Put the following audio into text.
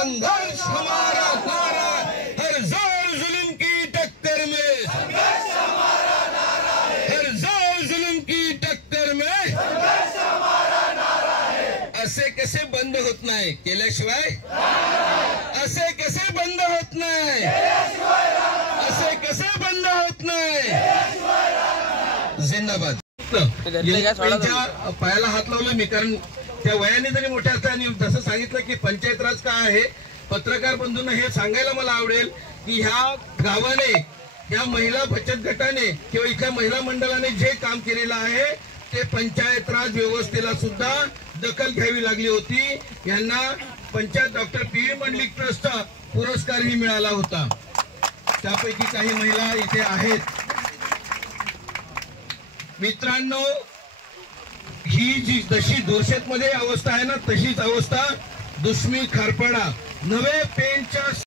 संघर्ष हमारा नारा है, हर जोर जुल्म की टक्कर में संघर्ष हमारा नारा है, हर जोर जुल्म की टक्कर में संघर्ष हमारा नारा है। असे कसे बंद होत नाही केल्याशिवाय, असे कसे बंद होत नाही, असे कसे बंद होत नाही। जिंदाबाद। पायाला हात लावला मी, कारण त्या वयाने जरी मोठ्या असताना जसं सांगितलं की पंचायत राज काय आहे, पत्रकार बंधूंना हे सांगायला मला आवडेल की ह्या गावाने, ह्या महिला बचत गटाने किंवा इथल्या महिला मंडळाने जे काम केलेलं आहे ते पंचायत राज व्यवस्थेला सुद्धा दखल घ्यावी लागली होती। यांना पंचायत डॉक्टर पी मंडलिक ट्रस्टचा पुरस्कारही मिळाला होता। त्यापैकी काही महिला इथे आहेत। मित्रांनो, ही जी जशी दोरशेत मध्ये अवस्था आहे ना, तशीच अवस्था दुश्मी खारपाडा नवे पेनच्या